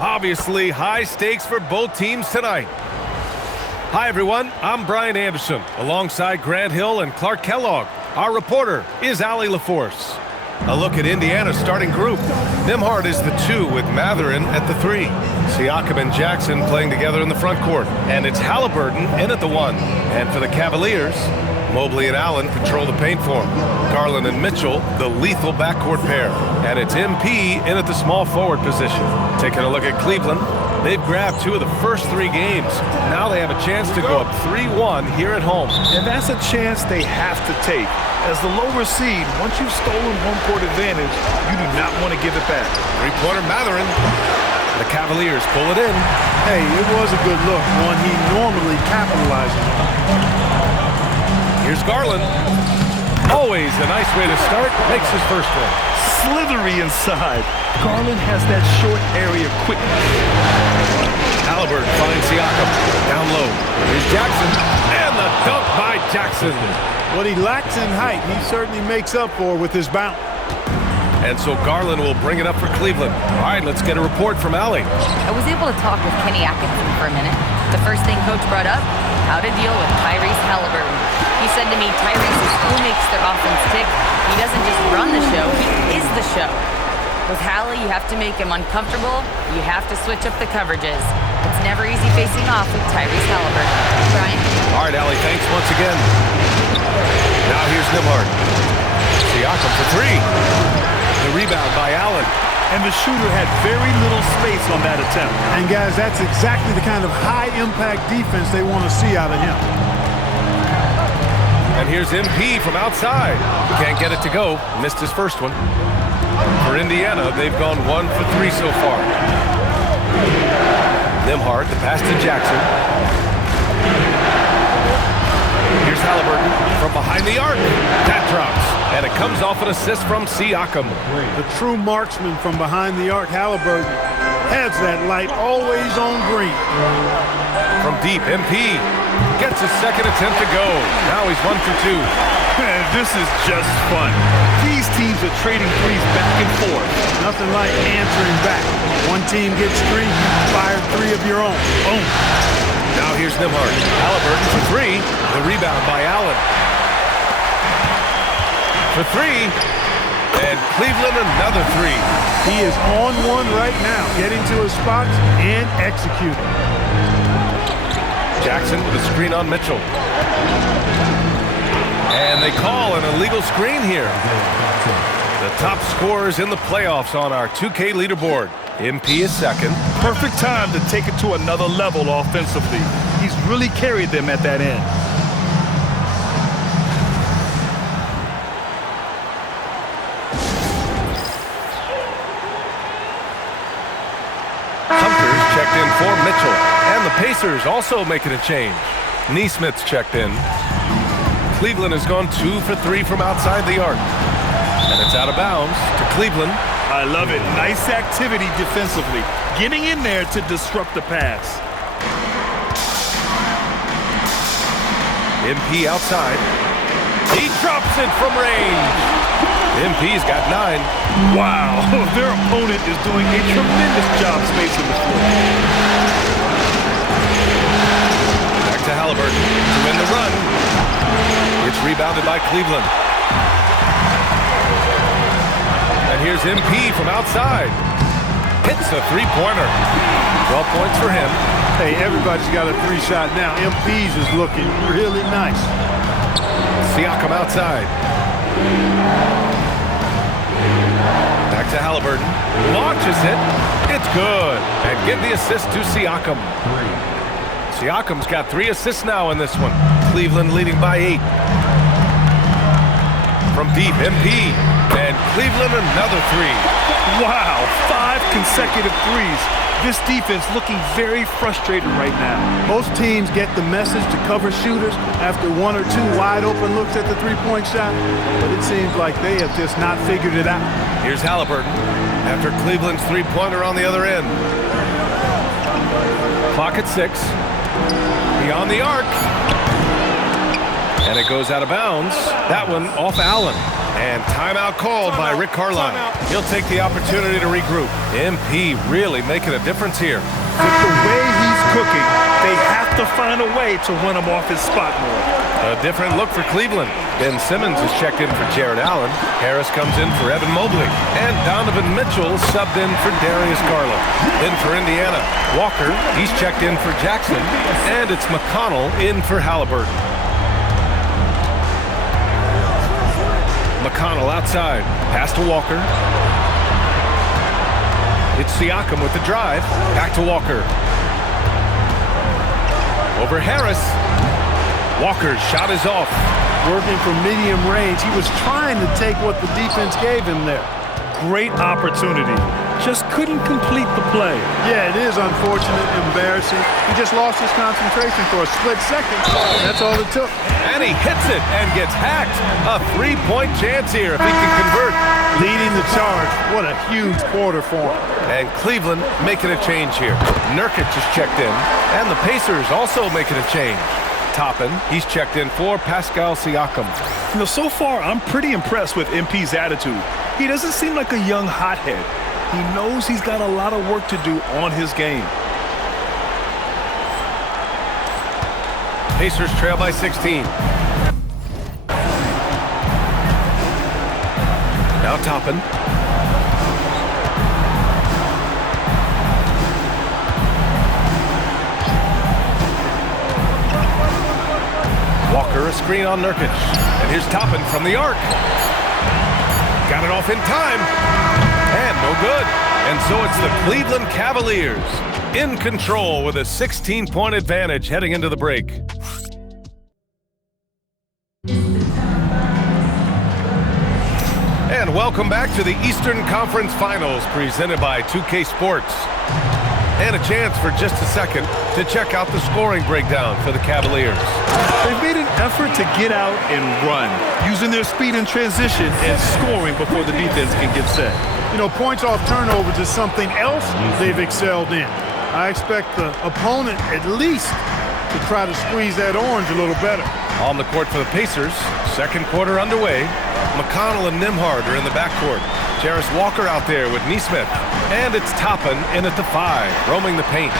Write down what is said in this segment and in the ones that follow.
Obviously, high stakes for both teams tonight. Hi, everyone. I'm Brian Anderson, alongside Grant Hill and Clark Kellogg. Our reporter is Allie LaForce. A look at Indiana's starting group. Nembhard is the 2 with Mathurin at the 3. Siakam and Jackson playing together in the front court. And it's Halliburton in at the 1. And for the Cavaliers, Mobley and Allen patrol the paint for him. Garland and Mitchell, the lethal backcourt pair. And it's MP in at the small forward position. Taking a look at Cleveland, they've grabbed 2 of the first 3 games. Now they have a chance to go up 3-1 here at home. And that's a chance they have to take. As the lower seed, once you've stolen home court advantage, you do not want to give it back. Three-pointer Mathurin. The Cavaliers pull it in. Hey, it was a good look, one he normally capitalizes on. Here's Garland. Always a nice way to start. Makes his first one. Slithery inside. Garland has that short area quickness. Halliburton finds Siakam. Down low. Here's Jackson. And the dunk by Jackson. What he lacks in height, he certainly makes up for with his bounce. And so Garland will bring it up for Cleveland. All right, let's get a report from Allie. I was able to talk with Kenny Atkinson for a minute. The first thing Coach brought up, how to deal with Tyrese Halliburton. He said to me, Tyrese is who makes their offense tick. He doesn't just run the show, he is the show. With Hallie, you have to make him uncomfortable. You have to switch up the coverages. It's never easy facing off with Tyrese Halliburton. Brian? All right, Allie, thanks once again. Now here's Nembhard. Siakam for 3. The rebound by Allen. And the shooter had very little space on that attempt. And guys, that's exactly the kind of high-impact defense they want to see out of him. And here's MP from outside. Can't get it to go. Missed his first one. For Indiana, they've gone 1 for 3 so far. Nembhard, the pass to Jackson. Here's Halliburton from behind the arc. That drops. And it comes off an assist from Siakam. The true marksman from behind the arc, Halliburton, has that light always on green. From deep, MP gets his second attempt to go. Now he's 1 for 2. Man, this is just fun. These teams are trading threes back and forth. Nothing like answering back. One team gets 3, you fire 3 of your own. Boom. Now here's Nembhard. Halliburton for 3. The rebound by Allen. For 3. And Cleveland another 3. He is on one right now, getting to his spots and executing. Jackson with a screen on Mitchell. And they call an illegal screen here. The top scorers in the playoffs on our 2K leaderboard. MP is second. Perfect time to take it to another level offensively. He's really carried them at that end. Humphers checked in for Mitchell. And the Pacers also making a change. Neesmith's checked in. Cleveland has gone 2 for 3 from outside the arc. And it's out of bounds to Cleveland. I love it. Nice activity defensively. Getting in there to disrupt the pass. MP outside. He drops it from range. MP's got 9. Wow, their opponent is doing a tremendous job spacing the floor. Back to Halliburton to win the run. It's rebounded by Cleveland. And here's MP from outside. Hits a 3-pointer. 12 points for him. Hey, everybody's got a 3-shot now. MP's is looking really nice. Siakam outside. Back to Halliburton. Launches it. It's good. And give the assist to Siakam. Siakam's got 3 assists now in this one. Cleveland leading by 8. From deep, MP. And Cleveland another 3. Wow, 5 consecutive threes. This defense looking very frustrated right now. Most teams get the message to cover shooters after 1 or 2 wide open looks at the 3-point shot, but it seems like they have just not figured it out. Here's Halliburton after Cleveland's 3-pointer on the other end. Clock at 6. Beyond the arc. And it goes out of bounds. That one off Allen. And timeout called by Rick Carlisle. He'll take the opportunity to regroup. MP really making a difference here. With the way he's cooking, they have to find a way to run him off his spot more. A different look for Cleveland. Ben Simmons is checked in for Jared Allen. Harris comes in for Evan Mobley. And Donovan Mitchell subbed in for Darius Garland. Then for Indiana, Walker, he's checked in for Jackson. And it's McConnell in for Halliburton. McConnell outside. Pass to Walker. It's Siakam with the drive. Back to Walker. Over Harris. Walker's shot is off. Working from medium range. He was trying to take what the defense gave him there. Great opportunity. Just couldn't complete the play. Yeah, it is unfortunate, embarrassing. He just lost his concentration for a split second. That's all it took. And he hits it and gets hacked. A three-point chance here if he can convert. Leading the charge. What a huge quarter for him. And Cleveland making a change here. Nurkic is checked in. And the Pacers also making a change. Toppin, he's checked in for Pascal Siakam. You know, so far, I'm pretty impressed with MP's attitude. He doesn't seem like a young hothead. He knows he's got a lot of work to do on his game. Pacers trail by 16. Now Toppin. Walker, a screen on Nurkic. And here's Toppin from the arc. Got it off in time. And no good. And so it's the Cleveland Cavaliers in control with a 16-point advantage heading into the break. And welcome back to the Eastern Conference Finals presented by 2K Sports. And a chance for just a second to check out the scoring breakdown for the Cavaliers. They've made an effort to get out and run, using their speed in transition and scoring before the defense can get set. You know, points off turnovers is something else they've excelled in. I expect the opponent at least to try to squeeze that orange a little better. On the court for the Pacers, second quarter underway. McConnell and Nembhard are in the backcourt. Jarris Walker out there with Nesmith. And it's Toppin in at the 5, roaming the paint.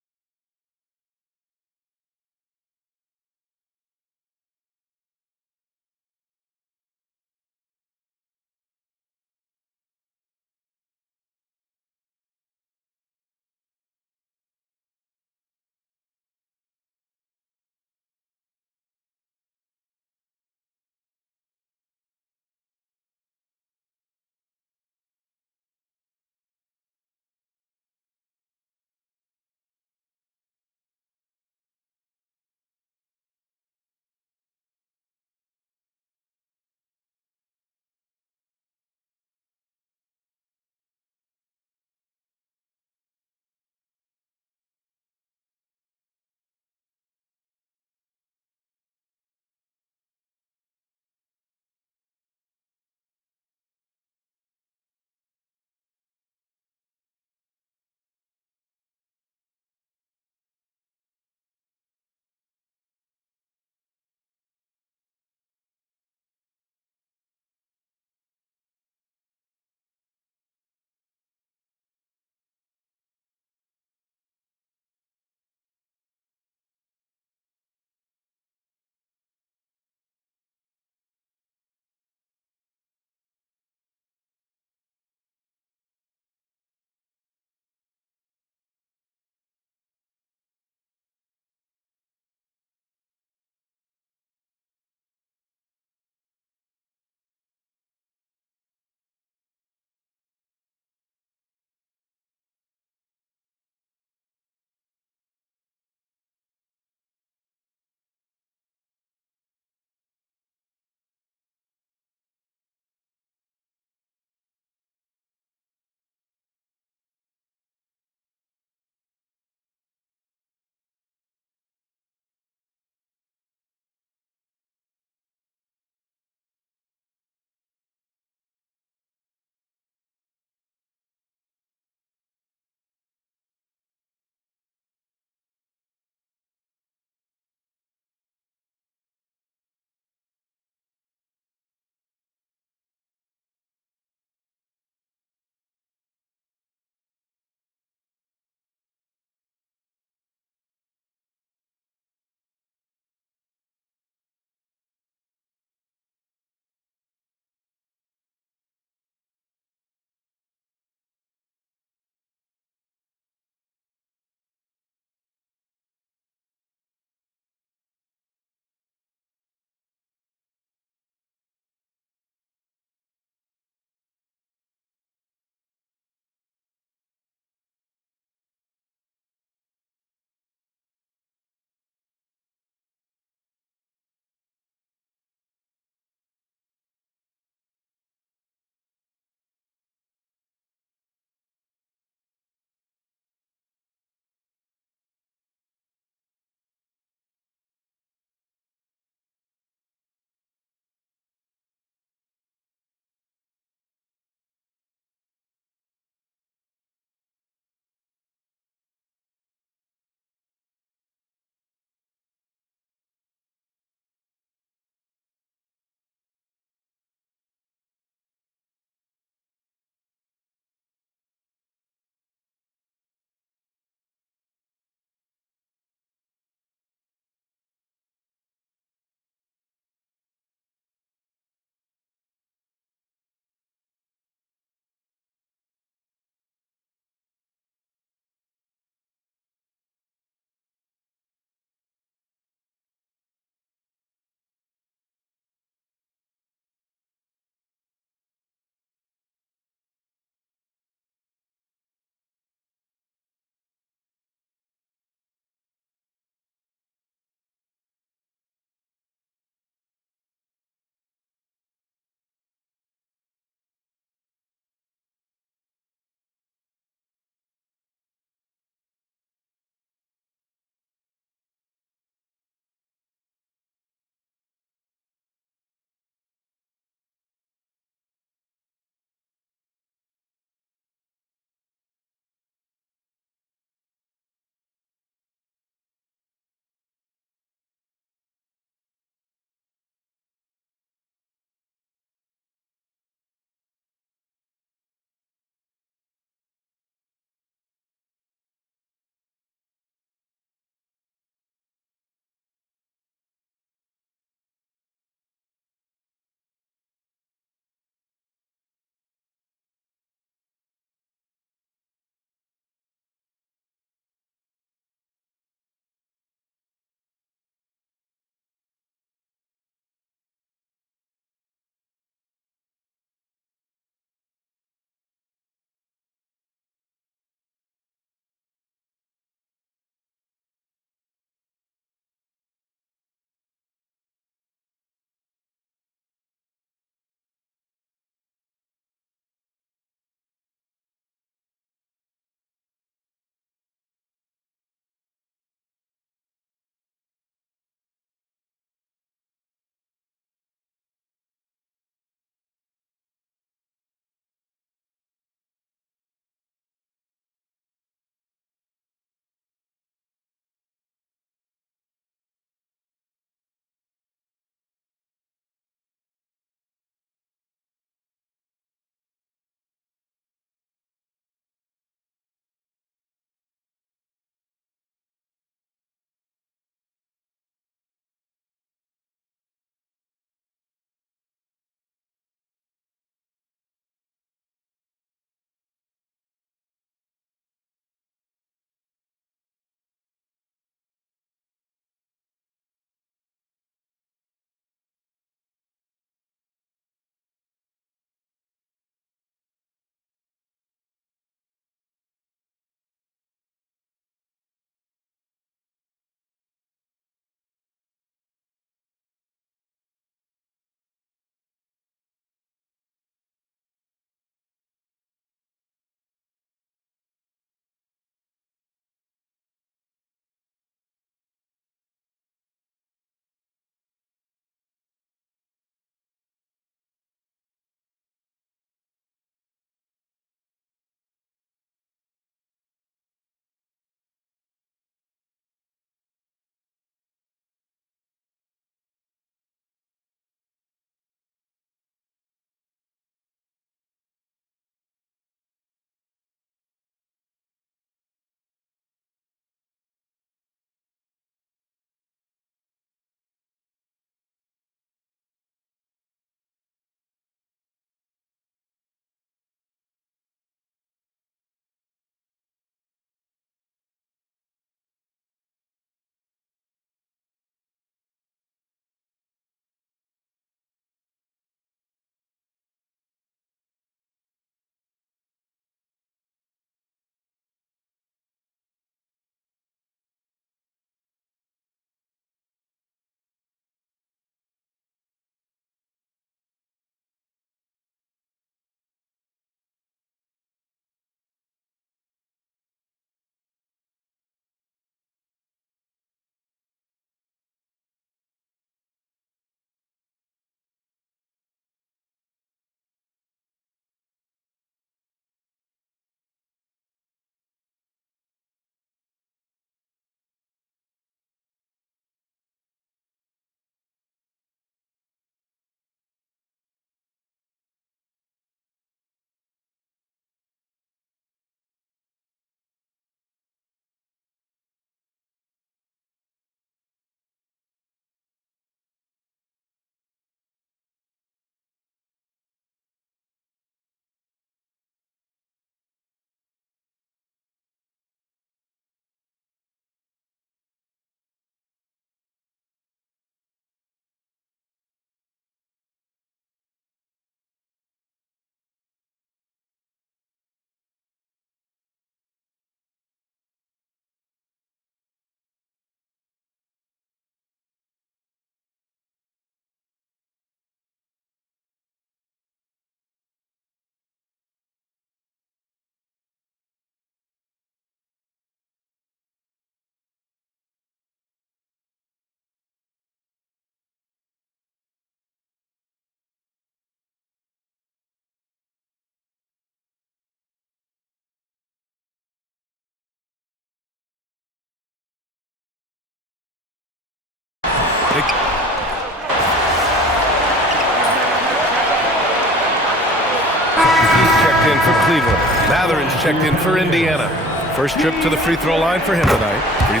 in for Cleveland. Matherin's checked in for Indiana. First trip to the free throw line for him tonight. Free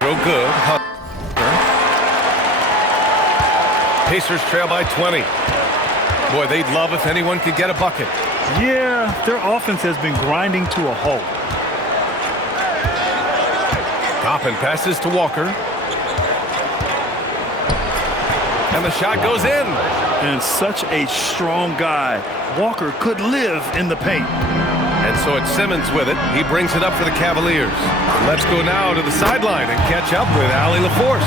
throw good. Pacers trail by 20. Boy, they'd love if anyone could get a bucket. Yeah, their offense has been grinding to a halt. Toppin passes to Walker. And the shot goes in. And such a strong guy. Walker could live in the paint. And so it's Simmons with it. He brings it up for the Cavaliers. Let's go now to the sideline and catch up with Allie LaForce.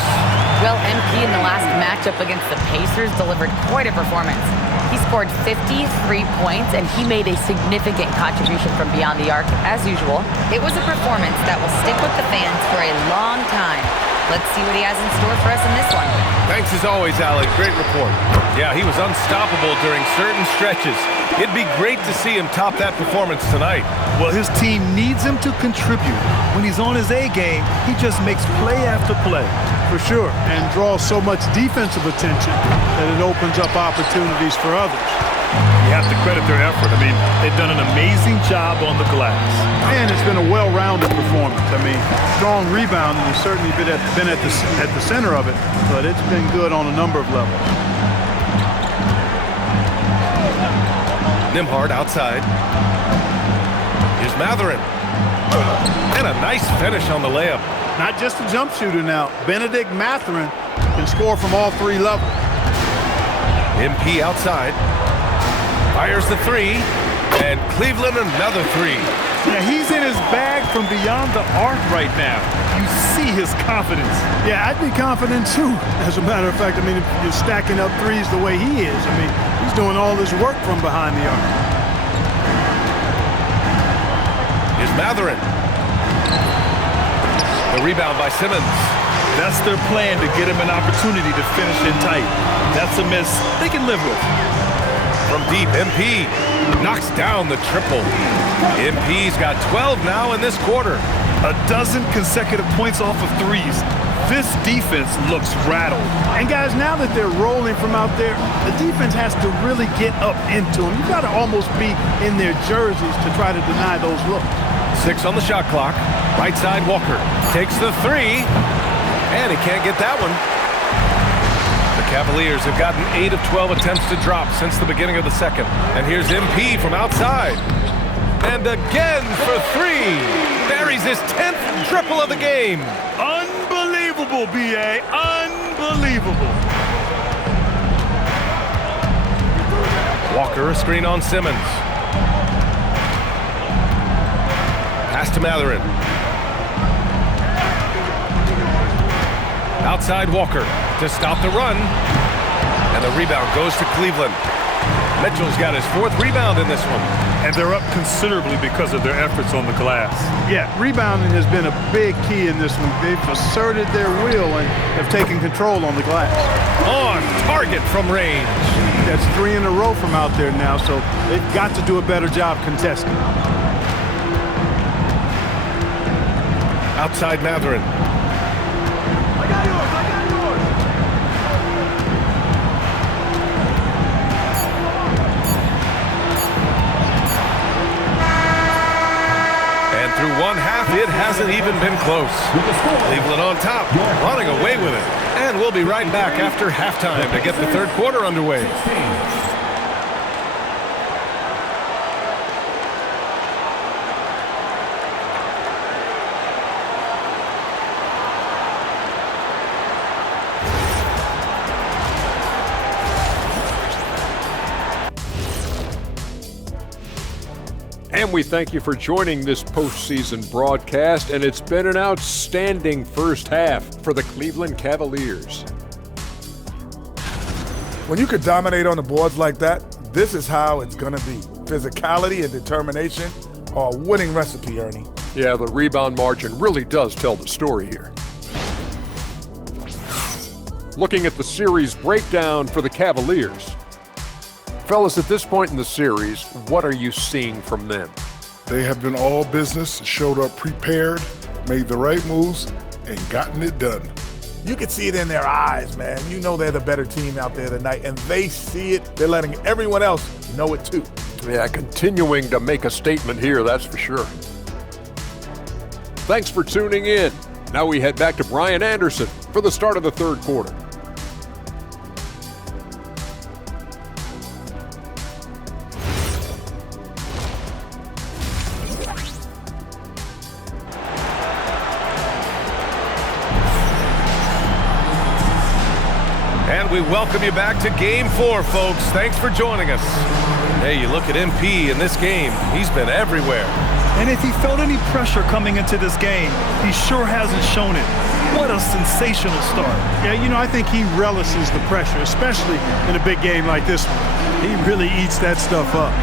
Well, MP in the last matchup against the Pacers delivered quite a performance. He scored 53 points, and he made a significant contribution from beyond the arc, as usual. It was a performance that will stick with the fans for a long time. Let's see what he has in store for us in this one. Thanks as always, Allie. Great report. Yeah, he was unstoppable during certain stretches. It'd be great to see him top that performance tonight. Well, his team needs him to contribute. When he's on his A game, he just makes play after play. For sure, and draws so much defensive attention that it opens up opportunities for others. You have to credit their effort. I mean, they've done an amazing job on the glass. And it's been a well-rounded performance. I mean, strong rebounding has certainly been at the center of it, but it's been good on a number of levels. Nembhard outside. Here's Matherin. And a nice finish on the layup. Not just a jump shooter now. Bennedict Mathurin can score from all three levels. MP outside. Fires the three. And Cleveland another three. Yeah, he's in his bag from beyond the arc right now. You see his confidence. Yeah, I'd be confident too. As a matter of fact, I mean, if you're stacking up threes the way he is, I mean, he's doing all this work from behind the arc. Here's Matherin. The rebound by Simmons. That's their plan, to get him an opportunity to finish in tight. That's a miss they can live with. From deep, MP knocks down the triple. MP's got 12 now in this quarter. A dozen consecutive points off of threes. This defense looks rattled. And guys, now that they're rolling from out there, the defense has to really get up into them. You've got to almost be in their jerseys to try to deny those looks. 6 on the shot clock. Right side, Walker takes the three, and he can't get that one. The Cavaliers have gotten 8 of 12 attempts to drop since the beginning of the second. And here's MP from outside. And again for three. Buries his 10th triple of the game. Unbelievable, B.A. Unbelievable. Walker, a screen on Simmons. Pass to Matherin. Outside Walker to stop the run. And the rebound goes to Cleveland. Mitchell's got his 4th rebound in this one. And they're up considerably because of their efforts on the glass. Yeah, rebounding has been a big key in this one. They've asserted their will and have taken control on the glass. On target from range. That's 3 in a row from out there now, so they've got to do a better job contesting. Outside Matherin. I got yours. And through one half, it hasn't even been close. Cleveland on top, running away with it. And we'll be right back after halftime to get the third quarter underway. And we thank you for joining this postseason broadcast, and it's been an outstanding first half for the Cleveland Cavaliers. When you could dominate on the boards like that, this is how it's going to be. Physicality and determination are a winning recipe, Ernie. Yeah, the rebound margin really does tell the story here. Looking at the series breakdown for the Cavaliers. Fellas, at this point in the series, what are you seeing from them? They have been all business, showed up prepared, made the right moves, and gotten it done. You can see it in their eyes, man. You know they're the better team out there tonight, and they see it. They're letting everyone else know it too. Yeah, continuing to make a statement here, that's for sure. Thanks for tuning in. Now we head back to Brian Anderson for the start of the third quarter. And we welcome you back to Game 4, folks. Thanks for joining us. Hey, you look at MP in this game, he's been everywhere. And if he felt any pressure coming into this game, he sure hasn't shown it. What a sensational start. Yeah, you know, I think he relishes the pressure, especially in a big game like this one. He really eats that stuff up.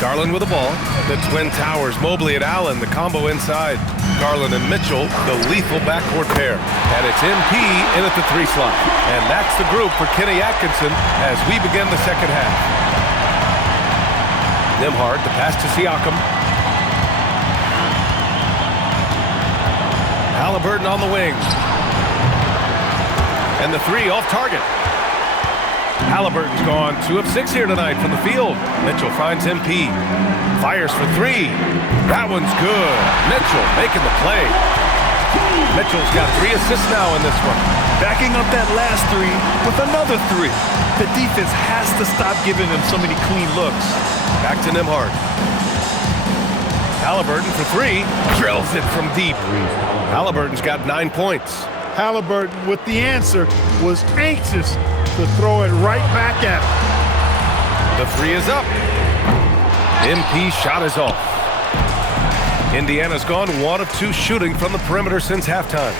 Garland with the ball. The Twin Towers, Mobley and Allen, the combo inside. Garland and Mitchell, the lethal backcourt pair. And it's MP in at the 3 slot. And that's the group for Kenny Atkinson as we begin the second half. Nembhard, the pass to Siakam. Haliburton on the wing. And the 3 off target. Haliburton's gone 2 of 6 here tonight from the field. Mitchell finds MP. Fires for 3. That one's good. Mitchell making the play. Mitchell's got 3 assists now in this one. Backing up that last 3 with another 3. The defense has to stop giving them so many clean looks. Back to Nembhard. Haliburton for 3. Drills it from deep. Haliburton's got 9 points. Haliburton with the answer was anxious to throw it right back at him. The 3 is up. MP shot is off. Indiana's gone 1 of 2 shooting from the perimeter since halftime.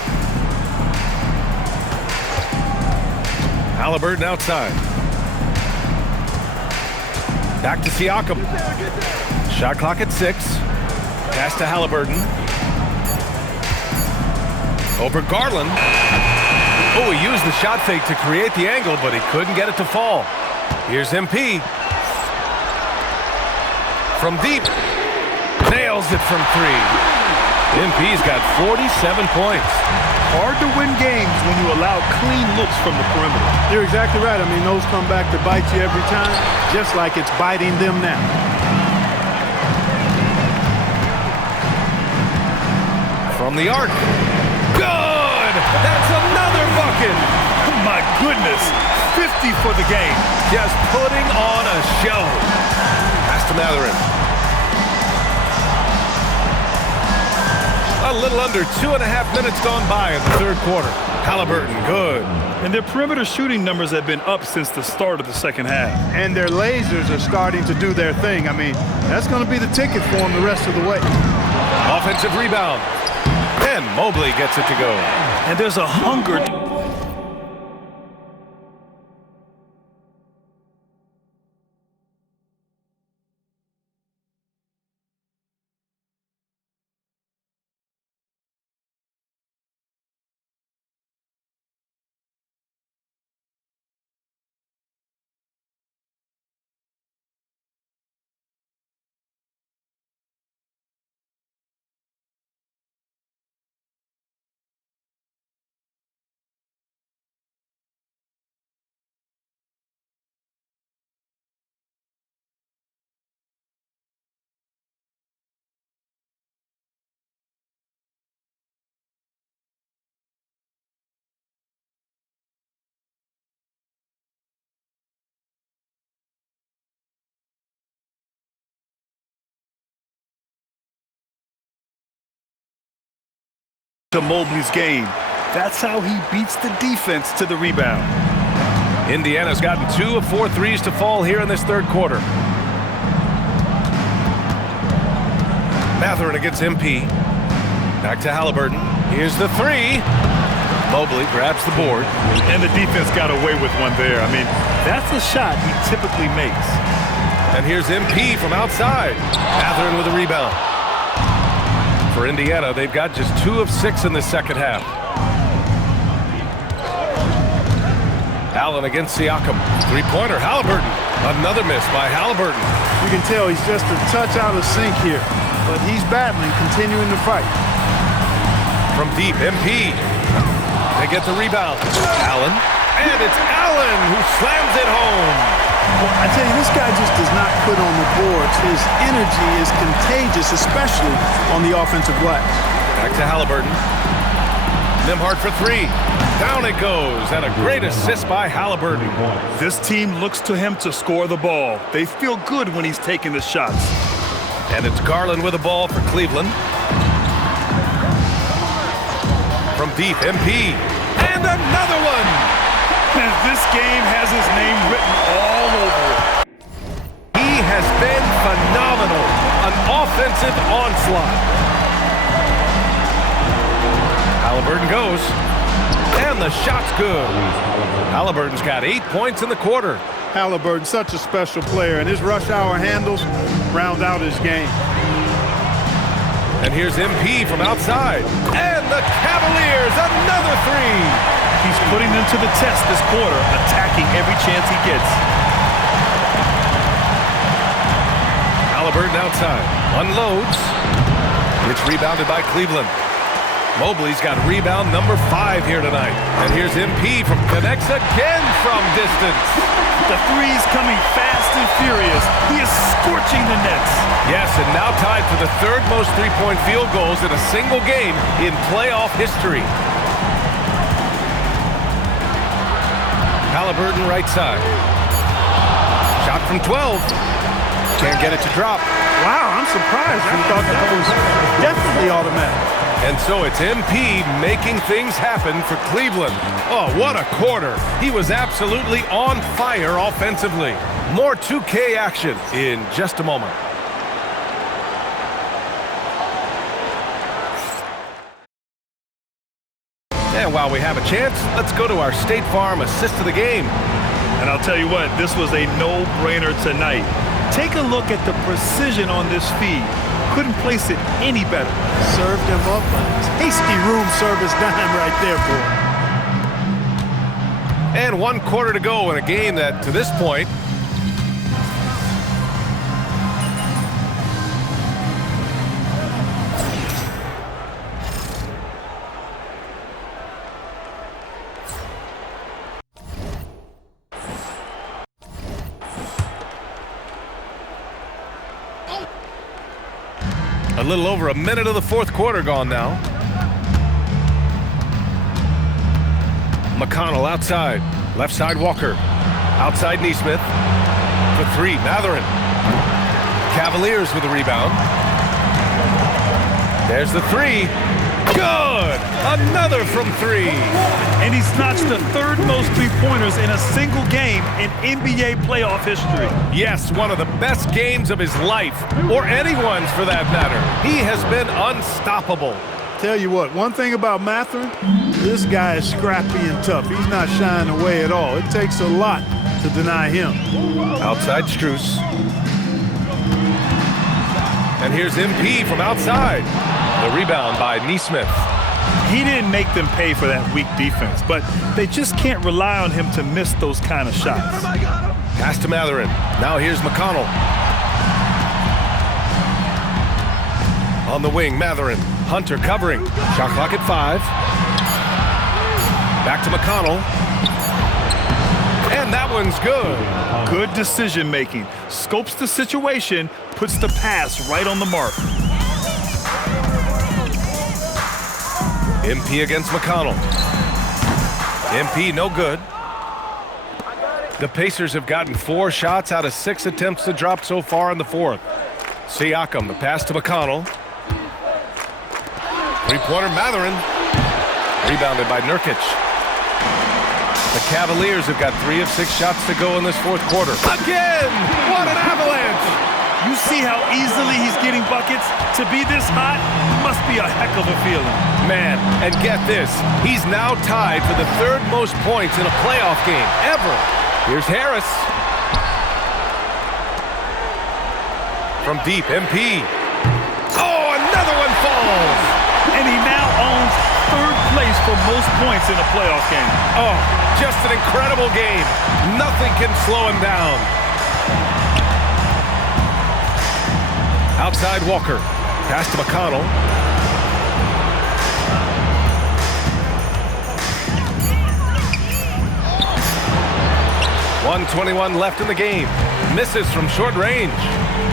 Haliburton outside. Back to Siakam. Shot clock at 6. Pass to Haliburton. Over Garland. Oh, he used the shot fake to create the angle, but he couldn't get it to fall. Here's MP. From deep. Nails it from 3. MP's got 47 points. Hard to win games when you allow clean looks from the perimeter. You're exactly right. I mean, those come back to bite you every time, just like it's biting them now. From the arc. Good! That's another bucket! My goodness, 50 for the game. Just putting on a show. Pass to Mathurin. A little under 2.5 minutes gone by in the third quarter. Haliburton, good. And their perimeter shooting numbers have been up since the start of the second half. And their lasers are starting to do their thing. I mean, that's going to be the ticket for them the rest of the way. Offensive rebound. And Mobley gets it to go. And there's a hunger. To Mobley's game. That's how he beats the defense to the rebound. Indiana's gotten 2 of 4 threes to fall here in this third quarter. Mathurin against MP. Back to Haliburton. Here's the 3. Mobley grabs the board. And the defense got away with one there. I mean, that's a shot he typically makes. And here's MP from outside. Mathurin with a rebound. For Indiana, they've got just 2 of 6 in the second half. Allen against Siakam. 3-pointer, Haliburton. Another miss by Haliburton. You can tell he's just a touch out of sync here, but he's battling, continuing to fight. From deep, MP. They get the rebound. Allen. And it's Allen who slams it home. Well, I tell you, this guy just does not quit on the boards. His energy is contagious, especially on the offensive glass. Back to Halliburton. Nembhard for three. Down it goes, and a great assist by Halliburton. This team looks to him to score the ball. They feel good when he's taking the shots. And it's Garland with the ball for Cleveland. From deep, MP. And another one! And this game has his name written all over it. He has been phenomenal. An offensive onslaught. Halliburton goes. And the shot's good. Halliburton's got 8 points in the quarter. Halliburton, such a special player, and his rush hour handles round out his game. And here's MP from outside. And the Cavaliers, another three. He's putting them to the test this quarter, attacking every chance he gets. Halliburton outside. Unloads. It's rebounded by Cleveland. Mobley's got rebound number 5 here tonight. And here's MP from connects again from distance. The three's coming fast and furious. He is scorching the nets. Yes, and now tied for the third most three-point field goals in a single game in playoff history. Halliburton right side. Shot from 12. Can't get it to drop. Wow, I'm surprised. I thought that was definitely automatic. And so it's MP making things happen for Cleveland. Oh, what a quarter. He was absolutely on fire offensively. More 2K action in just a moment. And while we have a chance, let's go to our State Farm assist of the game. And I'll tell you what, this was a no-brainer tonight. Take a look at the precision on this feed. Couldn't place it any better. Served him up a tasty room service dime right there, boy. And 1 quarter to go in a game that, to this point, a little over a minute of the fourth quarter gone now. McConnell outside. Left side Walker. Outside Nesmith. For three, Mathurin. Cavaliers with a rebound. There's the three. Good! Another from three. And he's notched the third most three-pointers in a single game in NBA playoff history. Yes, one of the best games of his life, or anyone's for that matter. He has been unstoppable. Tell you what, one thing about Mathurin, this guy is scrappy and tough. He's not shying away at all. It takes a lot to deny him. Outside Strus. And here's MP from outside. The rebound by Nesmith. He didn't make them pay for that weak defense, but they just can't rely on him to miss those kind of shots. Pass to Mathurin. Now here's McConnell. On the wing, Mathurin. Hunter covering. Shot clock at 5. Back to McConnell. And that one's good. Good decision making. Scopes the situation, puts the pass right on the mark. MP against McConnell. MP no good. The Pacers have gotten 4 shots out of 6 attempts to drop so far in the fourth. Siakam, the pass to McConnell. Three-pointer Mathurin. Rebounded by Nurkic. The Cavaliers have got 3 of 6 shots to go in this fourth quarter. Again! What an avalanche! You see how easily he's getting buckets? To be this hot must be a heck of a feeling. Man, and get this, he's now tied for the 3rd most points in a playoff game ever. Here's Harris. From deep, MP. Oh, another one falls! And he now owns 3rd place for most points in a playoff game. Oh, just an incredible game. Nothing can slow him down. Outside Walker. Pass to McConnell. 1:21 left in the game. Misses from short range.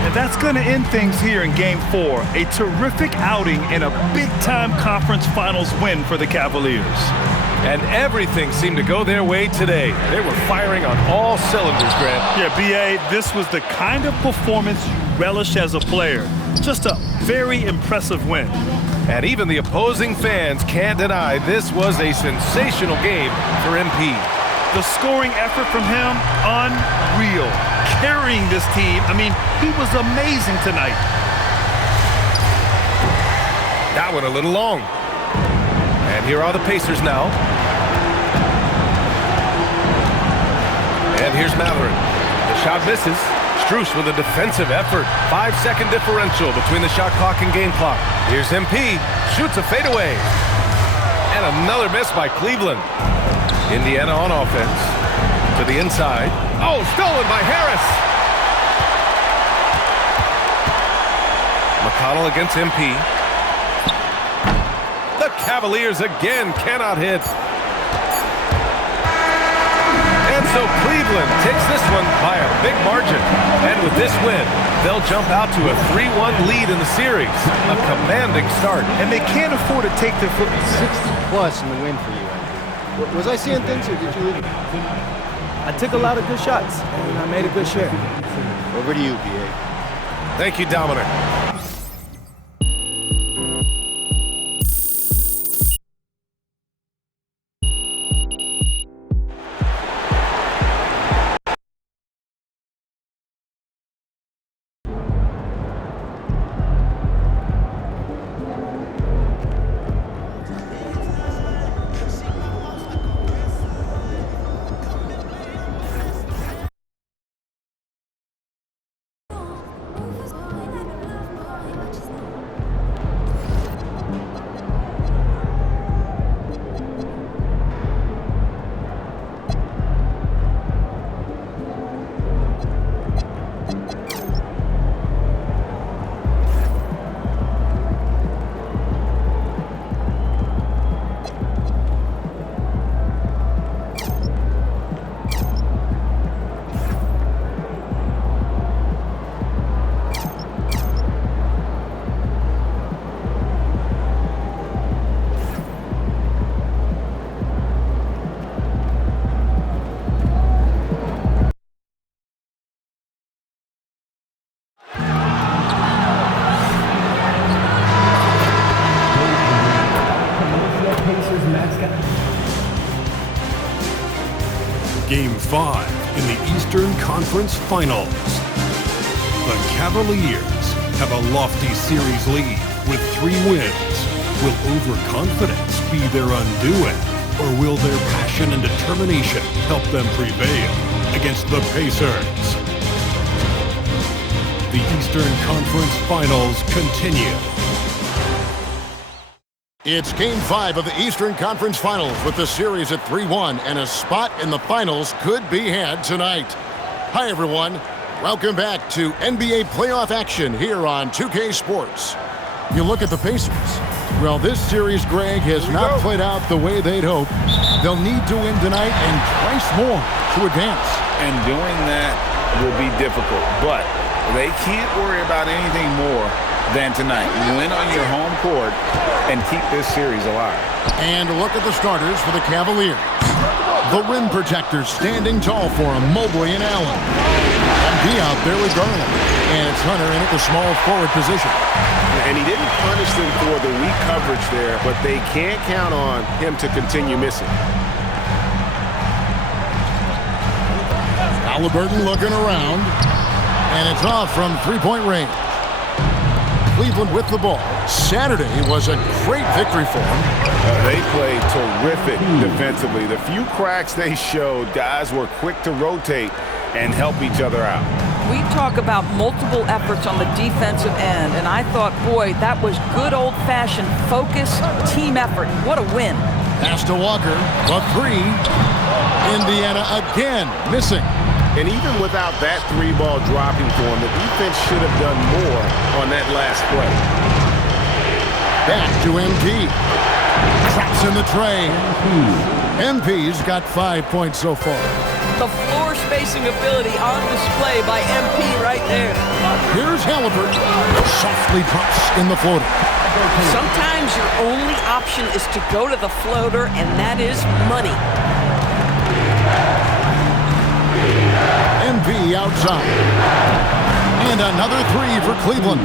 And that's going to end things here in Game 4. A terrific outing and a big-time conference finals win for the Cavaliers. And everything seemed to go their way today. They were firing on all cylinders, Grant. Yeah, B.A., this was the kind of performance you relish as a player. Just a very impressive win. And even the opposing fans can't deny this was a sensational game for MP. The scoring effort from him, unreal. Carrying this team, I mean, he was amazing tonight. That one a little long. And here are the Pacers now. And here's Mathurin. The shot misses. Strus with a defensive effort. 5-second differential between the shot clock and game clock. Here's MP. Shoots a fadeaway. And another miss by Cleveland. Indiana on offense. To the inside. Oh, stolen by Harris. McConnell against MP. The Cavaliers again cannot hit. And so Cleveland takes this one by a big margin. And with this win, they'll jump out to a 3-1 lead in the series. A commanding start. And they can't afford to take their foot. 60+ in the win for you. Was I seeing things or did you leave it? I took a lot of good shots and I made a good share. Over to you, B.A. Thank you, Dominic. Game 5 in the Eastern Conference Finals. The Cavaliers have a lofty series lead with 3 wins. Will overconfidence be their undoing, or will their passion and determination help them prevail against the Pacers? The Eastern Conference Finals continue. It's Game 5 of the Eastern Conference Finals with the series at 3-1, and a spot in the finals could be had tonight. Hi, everyone. Welcome back to NBA playoff action here on 2K Sports. You look at the Pacers. Well, this series, Greg, has not played out the way they'd hoped. They'll need to win tonight and twice more to advance. And doing that will be difficult, but they can't worry about anything more than tonight. Win on your home court and keep this series alive. And look at the starters for the Cavaliers. The rim protectors standing tall for them, Mobley and Allen. MD out there with Garland. And it's Hunter in at the small forward position. And he didn't punish them for the weak coverage there, but they can't count on him to continue missing. Halliburton looking around. And it's off from three-point range. Cleveland with the ball. Saturday was a great victory for them. They played terrific defensively. The few cracks they showed, guys were quick to rotate and help each other out. We talk about multiple efforts on the defensive end, and I thought, boy, that was good old-fashioned focus, team effort. What a win. Pass to Walker, the 3. Indiana again missing. And even without that 3-ball dropping for him, the defense should have done more on that last play. Back to MP. Traps in the tray. MP's got 5 points so far. The floor spacing ability on display by MP right there. Here's Halliburton. Softly drops in the floater. Sometimes your only option is to go to the floater, and that is money. MP outside. And another three for Cleveland.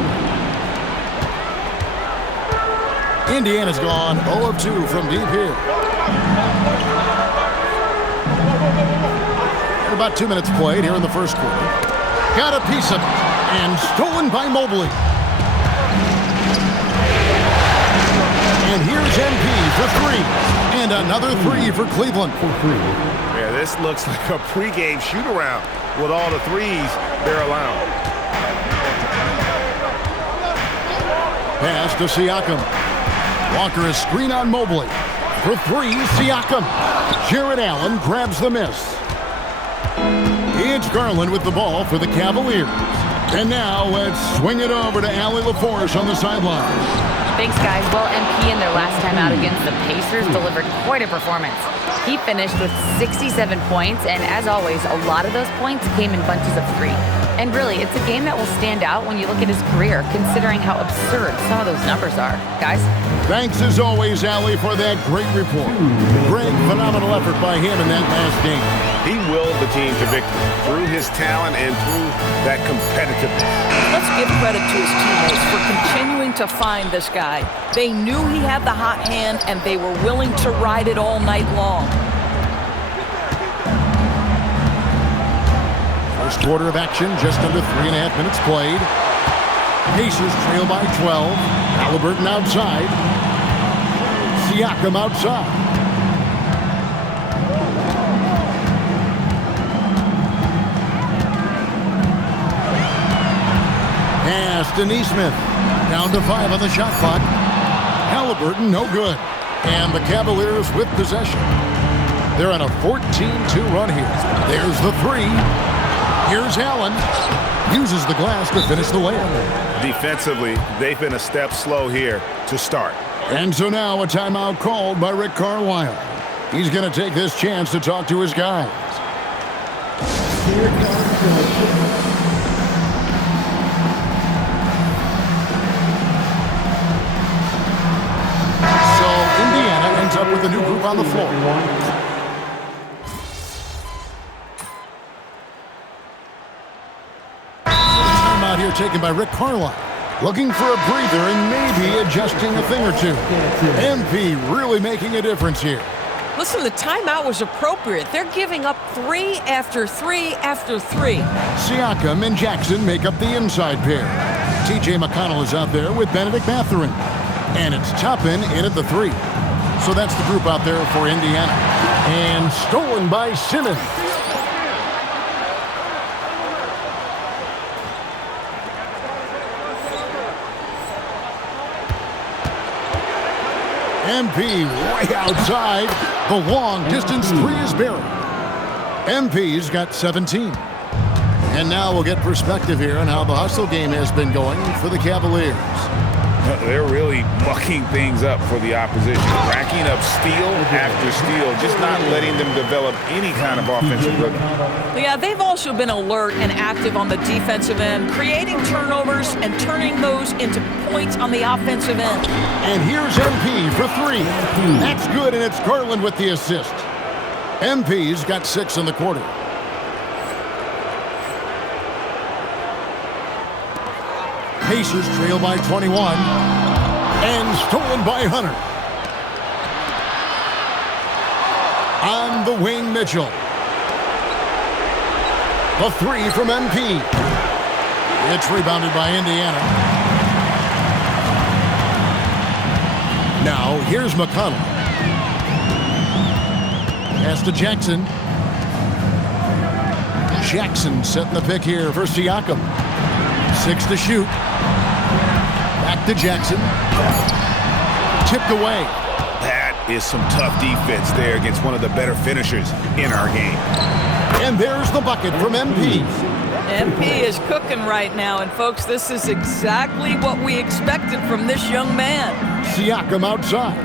Indiana's gone 0 of 2 from deep here. And about 2 minutes played here in the first quarter. Got a piece of it. And stolen by Mobley. And here's MP for three. And another three for Cleveland. Yeah, this looks like a pregame shoot-around with all the threes they're allowing. Pass to Siakam. Walker is screen on Mobley. For three, Siakam. Jarrett Allen grabs the miss. It's Garland with the ball for the Cavaliers. And now let's swing it over to Allie LaForce on the sideline. Thanks, guys. Well, MP in their last time out against the Pacers delivered quite a performance. He finished with 67 points, and as always, a lot of those points came in bunches of three. And really, it's a game that will stand out when you look at his career, considering how absurd some of those numbers are. Guys? Thanks as always, Allie, for that great report. Great, phenomenal effort by him in that last game. He willed the team to victory through his talent and through that competitiveness. Let's give credit to his teammates for continuing to find this guy. They knew he had the hot hand, and they were willing to ride it all night long. First quarter of action, just under 3.5 minutes played. Pacers trail by 12. Halliburton outside. Siakam outside. Pass to Nesmith. Down to 5 on the shot clock. Halliburton, no good. And the Cavaliers with possession. They're on a 14-2 run here. There's the three. Here's Allen. Uses the glass to finish the layup. Defensively, they've been a step slow here to start. And so now a timeout called by Rick Carlisle. He's going to take this chance to talk to his guys. So Indiana ends up with a new group on the floor. Timeout here taken by Rick Carlisle. Looking for a breather and maybe adjusting a thing or two. MP really making a difference here. Listen, the timeout was appropriate. They're giving up 3 after 3 after 3. Siakam and Jackson make up the inside pair. TJ McConnell is out there with Benedict Mathurin. And it's Toppin in at the 3. So that's the group out there for Indiana. And stolen by Simmons. MP way outside. The long distance three is buried. MP's got 17. And now we'll get perspective here on how the hustle game has been going for the Cavaliers. They're really mucking things up for the opposition, racking up steal after steal, just not letting them develop any kind of offensive rhythm. Yeah, they've also been alert and active on the defensive end, creating turnovers and turning those into points on the offensive end. And here's MP for 3. That's good, and it's Garland with the assist. MP's got 6 in the quarter. Pacers trail by 21. And stolen by Hunter. On the wing, Mitchell. The 3 from MP. It's rebounded by Indiana. Now, here's McConnell. Pass to Jackson. Jackson setting the pick here for Siakam. 6 to shoot. Back to Jackson. Tipped away. That is some tough defense there against one of the better finishers in our game. And there's the bucket from MP. MP is cooking right now, and folks, this is exactly what we expected from this young man. Siakam outside.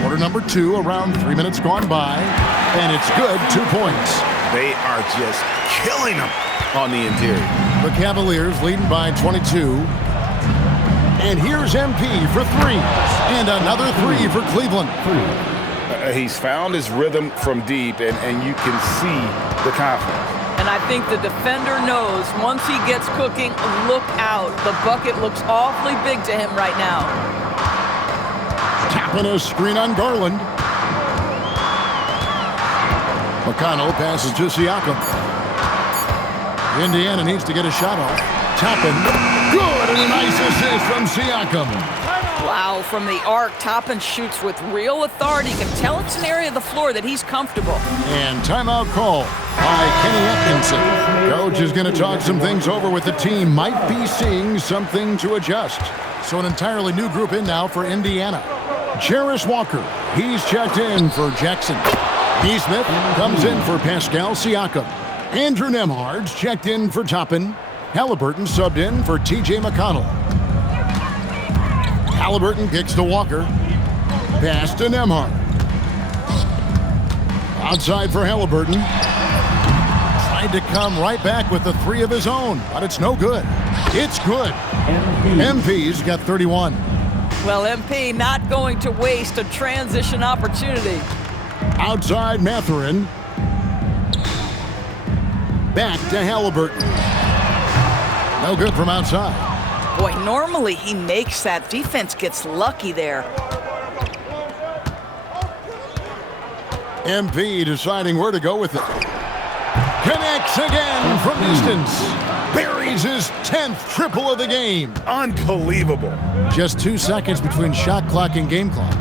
Quarter number number 2 around 3 minutes gone by. And it's good, 2 points. They are just killing them on the interior. The Cavaliers leading by 22. And here's MP for 3. And another 3 for Cleveland. He's found his rhythm from deep, and you can see the confidence. And I think the defender knows once he gets cooking, look out. The bucket looks awfully big to him right now. Tapping a screen on Garland. McConnell passes to Siakam. Indiana needs to get a shot off. Toppin, good, and a nice assist from Siakam. Wow, from the arc, Toppin shoots with real authority. You can tell it's an area of the floor that he's comfortable. And timeout call by Kenny Atkinson. Coach is going to talk some things over with the team. Might be seeing something to adjust. So an entirely new group in now for Indiana. Jarris Walker, he's checked in for Jackson. Neesmith comes in for Pascal Siakam. Andrew Nembhard's checked in for Toppin. Halliburton subbed in for T.J. McConnell. Halliburton kicks to Walker. Pass to Nembhard. Outside for Halliburton. Tried to come right back with the 3 of his own, but it's no good. It's good. MP's got 31. Well, MP not going to waste a transition opportunity. Outside Mathurin. Back to Halliburton. No good from outside. Boy, normally he makes that. Defense gets lucky there. MP deciding where to go with it. Connects again from distance. Buries his 10th triple of the game. Unbelievable. Just 2 seconds between shot clock and game clock.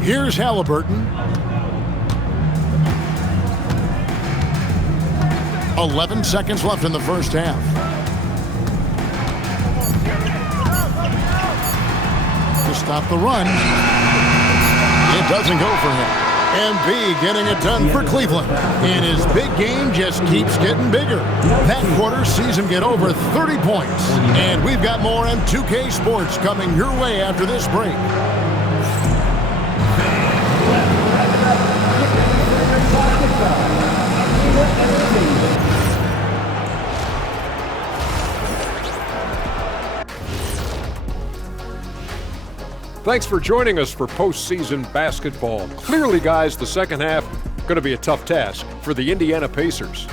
Here's Halliburton. 11 seconds left in the first half. To stop the run. It doesn't go for him. MB getting it done for Cleveland. And his big game just keeps getting bigger. That quarter sees him get over 30 points. And we've got more on 2K Sports coming your way after this break. Thanks for joining us for postseason basketball. Clearly, guys, the second half going to be a tough task for the Indiana Pacers.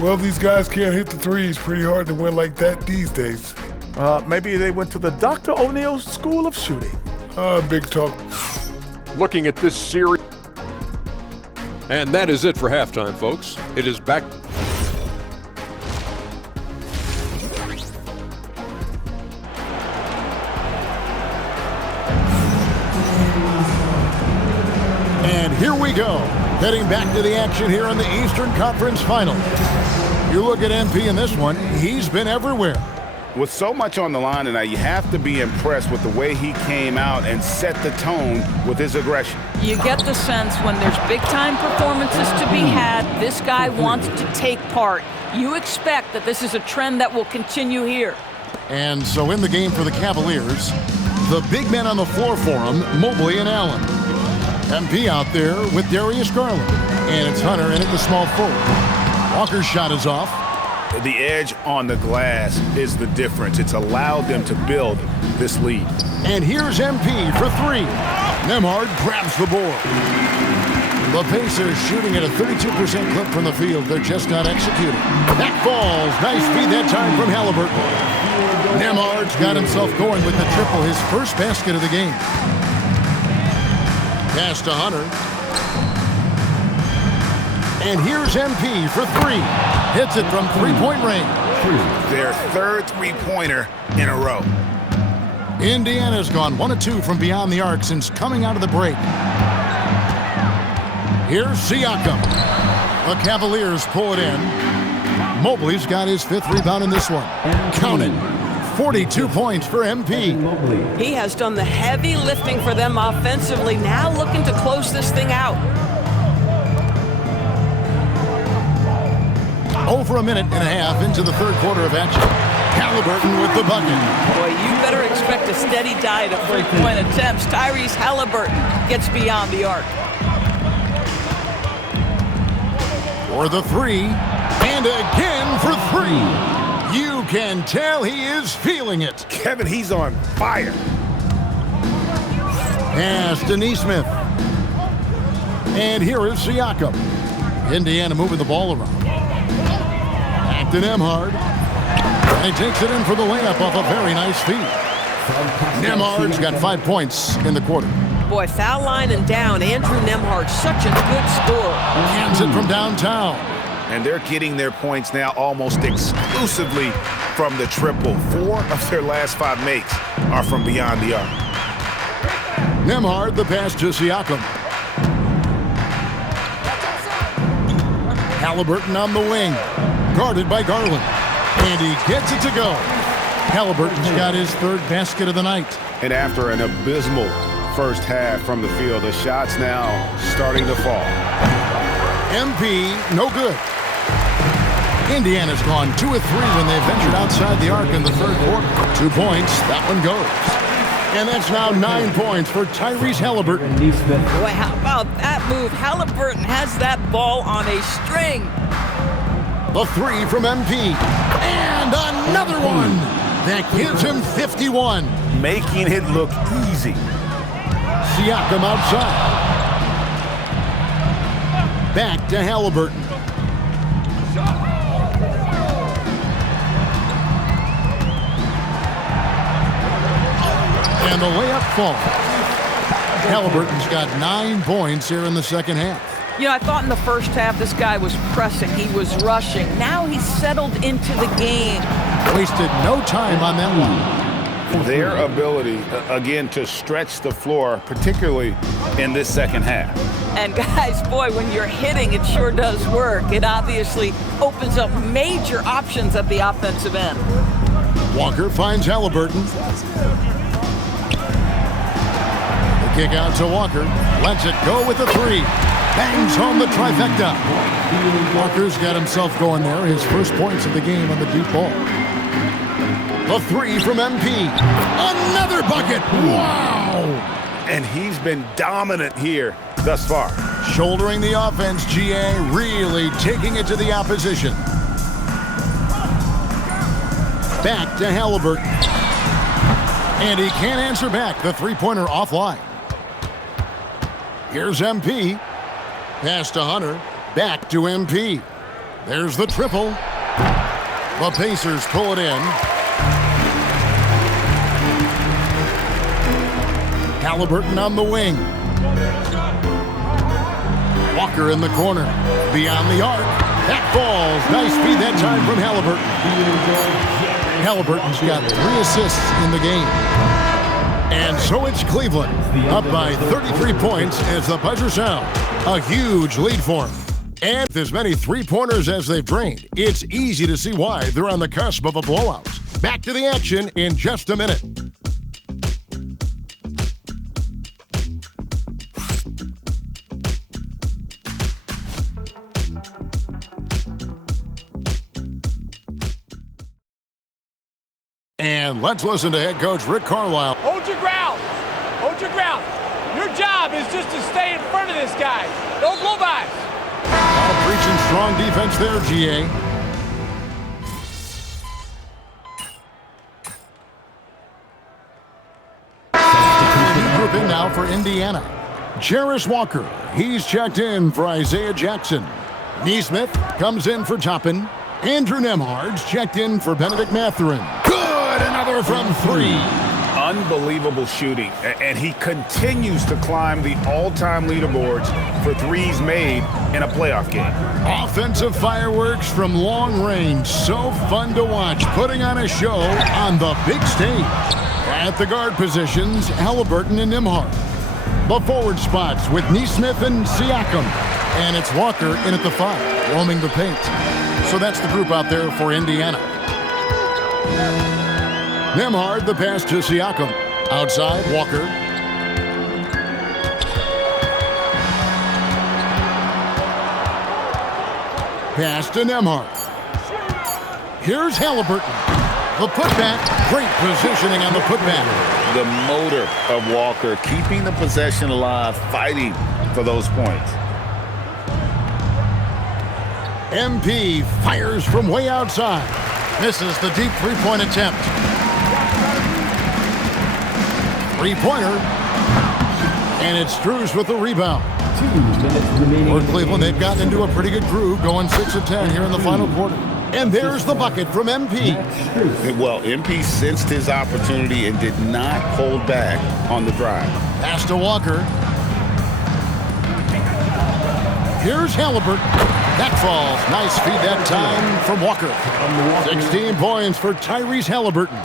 Well, these guys can't hit the threes. Pretty hard to win like that these days. Maybe they went to the Dr. O'Neil School of Shooting. Big talk. Looking at this series. And that is it for halftime, folks. It is back. And here we go, heading back to the action here in the Eastern Conference Finals. You look at MP in this one, he's been everywhere. With so much on the line tonight, you have to be impressed with the way he came out and set the tone with his aggression. You get the sense when there's big-time performances to be had, this guy wants to take part. You expect that this is a trend that will continue here. And so in the game for the Cavaliers, the big men on the floor for him, Mobley and Allen. MP out there with Darius Garland. And it's Hunter in at the small forward. Walker's shot is off. The edge on the glass is the difference. It's allowed them to build this lead. And here's MP for 3. Nembhard grabs the board. The Pacers shooting at a 32% clip from the field. They're just not executing. That falls. Nice feed that time from Halliburton. Nembhard's got himself going with the triple, his first basket of the game. Pass to Hunter. And here's MP for 3. Hits it from three-point range. Their third three-pointer in a row. Indiana's gone 1 of 2 from beyond the arc since coming out of the break. Here's Siakam. The Cavaliers pull it in. Mobley's got his 5th rebound in this one. Count it. 42 points for MP. He has done the heavy lifting for them offensively, now looking to close this thing out. Over a minute and a half into the third quarter of action. Halliburton with the bucket. Boy, you better expect a steady diet of three-point attempts. Tyrese Halliburton gets beyond the arc. For the three, and again for three. You can tell he is feeling it. Kevin, he's on fire. Pass to Nesmith. And here is Siakam. Indiana moving the ball around. Back to Nembhard. And he takes it in for the layup off a very nice feed. Nembhard's got 5 points in the quarter. Boy, foul line and down. Andrew Nembhard, such a good scorer. Hands it from downtown. And they're getting their points now almost exclusively from the triple. 4 of their last 5 makes are from beyond the arc. Nembhard, the pass to Siakam. Halliburton on the wing, guarded by Garland. And he gets it to go. Halliburton's got his 3rd basket of the night. And after an abysmal first half from the field, the shots now starting to fall. MP, no good. Indiana's gone 2 of 3 when they ventured outside the arc in the 3rd quarter. 2 points, that one goes. And that's now 9 points for Tyrese Halliburton. Boy, how about that move? Halliburton has that ball on a string. The 3 from MP. And another one. That gives him 51. Making it look easy. Siakam outside. Back to Halliburton. And the layup falls. Halliburton's got 9 points here in the second half. You know, I thought in the first half this guy was pressing, he was rushing. Now he's settled into the game. Wasted no time on that one. Their ability, again, to stretch the floor, particularly in this second half. And guys, boy, when you're hitting, it sure does work. It obviously opens up major options at the offensive end. Walker finds Halliburton. Kick out to Walker. Lets it go with the 3. Bangs home the trifecta. Walker's got himself going there. His first points of the game on the deep ball. The 3 from MP. Another bucket. Wow. And he's been dominant here thus far. Shouldering the offense, GA. Really taking it to the opposition. Back to Halliburton. And he can't answer back. The 3-pointer offline. Here's MP. Pass to Hunter. Back to MP. There's the triple. The Pacers pull it in. Halliburton on the wing. Walker in the corner. Beyond the arc. That falls. Nice feed that time from Halliburton. Halliburton's got 3 assists in the game. And so it's Cleveland, up by 33 points as the buzzer sounds. A huge lead for them. And with as many 3-pointers as they've drained, it's easy to see why they're on the cusp of a blowout. Back to the action in just a minute. And let's listen to head coach Rick Carlisle. Hold your ground. Hold your ground. Your job is just to stay in front of this guy. Don't blow by. Now preaching strong defense there, GA. New group in now for Indiana. Jarace Walker. He's checked in for Isaiah Jackson. Nesmith comes in for Toppin. Andrew Nembhard's checked in for Benedict Mathurin. Another from 3. Unbelievable shooting, and he continues to climb the all-time leaderboards for threes made in a playoff game. Offensive fireworks from long range. So fun to watch, putting on a show on the big stage. At the guard positions, Halliburton and Nembhard. The forward spots with Nesmith and Siakam. And it's Walker in at the 5, roaming the paint. So that's the group out there for Indiana. Nembhard, the pass to Siakam. Outside, Walker. Pass to Nembhard. Here's Halliburton. The putback, great positioning on the putback. The motor of Walker, keeping the possession alive, fighting for those points. MP fires from way outside. Misses the deep three-point attempt. Three-pointer. And it's Drews with the rebound. For Cleveland, they've gotten into a pretty good groove, going 6 of 10 here in the final quarter. And there's the bucket from MP. Well, MP sensed his opportunity and did not hold back on the drive. Pass to Walker. Here's Halliburton. That falls. Nice feed that time from Walker. 16 points for Tyrese Halliburton.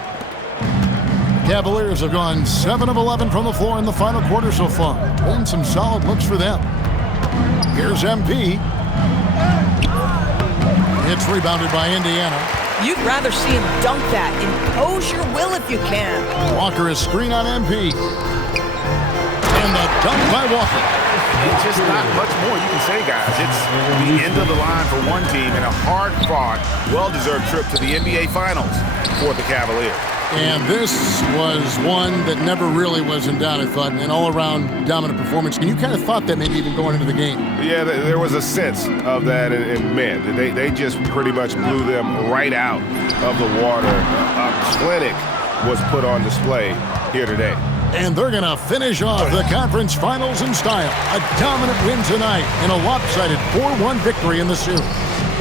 Cavaliers have gone 7 of 11 from the floor in the final quarter so far. And some solid looks for them. Here's MP. It's rebounded by Indiana. You'd rather see him dunk that. Impose your will if you can. Walker is screen on MP. And the dunk by Walker. It's just not much more you can say, guys. It's the end of the line for one team and a hard-fought, well-deserved trip to the NBA Finals for the Cavaliers. And this was one that never really was in doubt, I thought, an all-around dominant performance. And you kind of thought that maybe even going into the game. Yeah, there was a sense of that, and man, they just pretty much blew them right out of the water. A clinic was put on display here today. And they're going to finish off the conference finals in style. A dominant win tonight and a lopsided 4-1 victory in the series.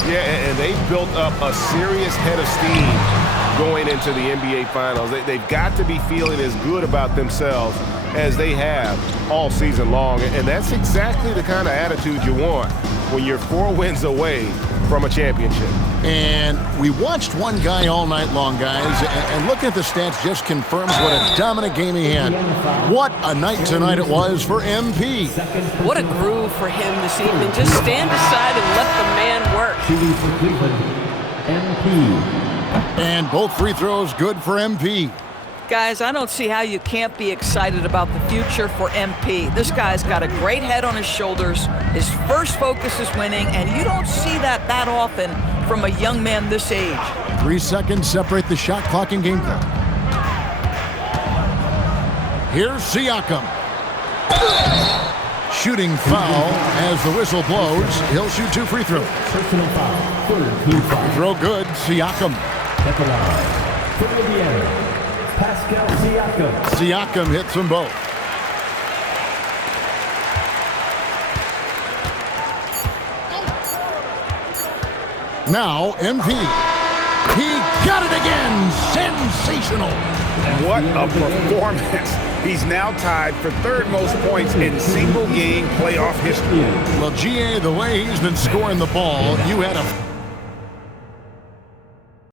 Yeah, and they built up a serious head of steam going into the NBA Finals. They've got to be feeling as good about themselves as they have all season long. And that's exactly the kind of attitude you want when you're 4 wins away from a championship. And we watched one guy all night long, guys, and looking at the stats just confirms what a dominant game he had. What a night tonight it was for MP. What a groove for him this evening. Just stand aside and let the man work. MP. And both free throws good for MP. Guys, I don't see how you can't be excited about the future for MP. This guy's got a great head on his shoulders. His first focus is winning, and you don't see that often from a young man this age. 3 seconds separate the shot clock and game clock. Here's Siakam. Shooting foul as the whistle blows. He'll shoot 2 free throws. Personal foul. Free throw good. Siakam. Pascal Siakam. Siakam hits them both. Now MP. He got it again. Sensational. What a performance. He's now tied for 3rd most points in single-game playoff history. Well, GA, the way he's been scoring the ball, you had a